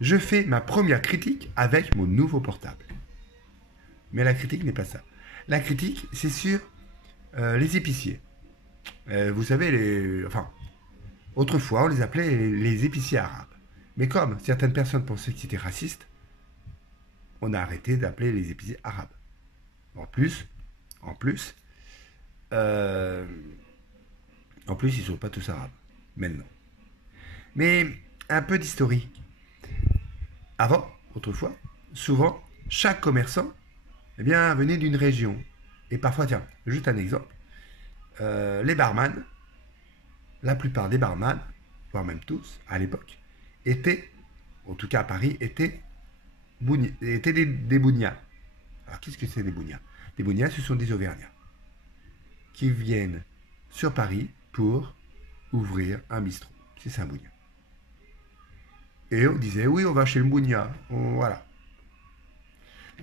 Je fais ma première critique avec mon nouveau portable. Mais la critique n'est pas ça. La critique, c'est sur les épiciers. Vous savez, enfin, autrefois, on les appelait les épiciers arabes. Mais comme certaines personnes pensaient que c'était raciste, on a arrêté d'appeler les épiciers arabes. En plus, en plus, euh, en plus, ils ne sont pas tous arabes. Maintenant. Mais un peu d'historique. Avant, autrefois, souvent, chaque commerçant eh bien, venait d'une région. Et parfois, tiens, juste un exemple. Les barman, la plupart des barman, voire même tous, à l'époque, étaient, en tout cas à Paris, étaient des bougnats. Alors, qu'est-ce que c'est des bougnats? Des bougnats, ce sont des Auvergnats qui viennent sur Paris pour ouvrir un bistrot. C'est ça, un bougna. Et on disait, oui, on va chez le bougna. Voilà.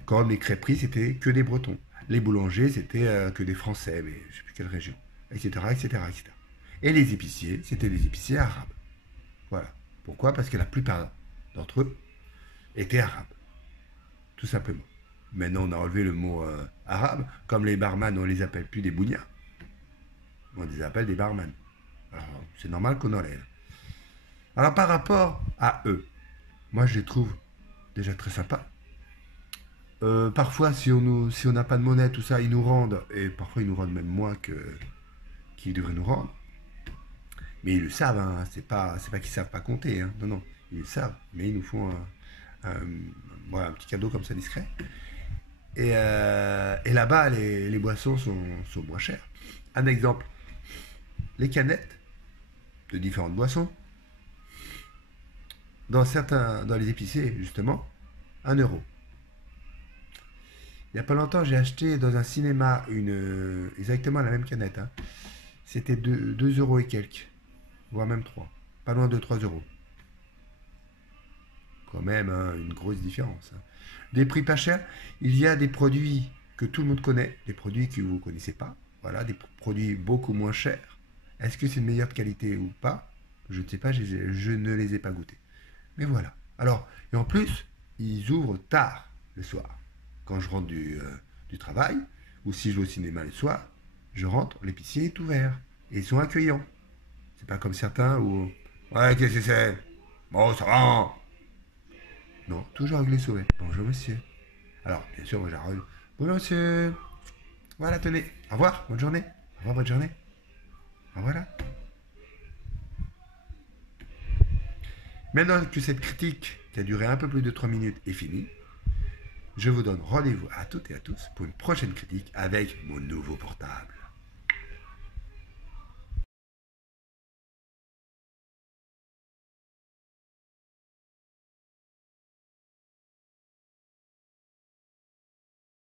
Comme les crêperies, c'était que des Bretons. Les boulangers, c'était que des Français, mais je ne sais plus quelle région, etc., etc., etc. Et les épiciers, c'était des épiciers arabes. Voilà. Pourquoi? Parce que la plupart d'entre eux étaient arabes. Tout simplement. Maintenant, on a enlevé le mot arabe. Comme les barman, on les appelle plus des bougnats. On les appelle des barman. Alors, c'est normal qu'on enlève. Alors, par rapport à eux, moi, je les trouve déjà très sympas. Parfois, si on n'a pas de monnaie, tout ça, ils nous rendent, et parfois ils nous rendent même moins que qu'ils devraient nous rendre. Mais ils le savent, hein, c'est pas qu'ils savent pas compter, hein. Non, non, ils le savent, mais ils nous font voilà, un petit cadeau comme ça discret. Et là-bas, les boissons sont moins chères. Un exemple, les canettes de différentes boissons, dans les épiciers, justement, 1 euro. Il n'y a pas longtemps, j'ai acheté dans un cinéma exactement la même canette, hein. C'était 2 euros et quelques, voire même 3. Pas loin de 3 euros. Quand même, hein, une grosse différence, hein. Des prix pas chers, il y a des produits que tout le monde connaît, des produits que vous ne connaissez pas. Voilà, des produits beaucoup moins chers. Est-ce que c'est de meilleure qualité ou pas? Je ne sais pas, je ne les ai pas goûtés. Mais voilà. Alors, et en plus, ils ouvrent tard le soir. Quand je rentre du travail, ou si je vais au cinéma le soir, je rentre, l'épicier est ouvert. Et ils sont accueillants. C'est pas comme certains où... Ouais, qu'est-ce que c'est? Bon, ça va. Non, toujours avec les sourires. Bonjour monsieur. Alors, bien sûr, moi j'arrive. Bonjour monsieur. Voilà, tenez. Au revoir, bonne journée. Au revoir, bonne journée. Voilà. Maintenant que cette critique, qui a duré un peu plus de 3 minutes, est finie, je vous donne rendez-vous à toutes et à tous pour une prochaine critique avec mon nouveau portable.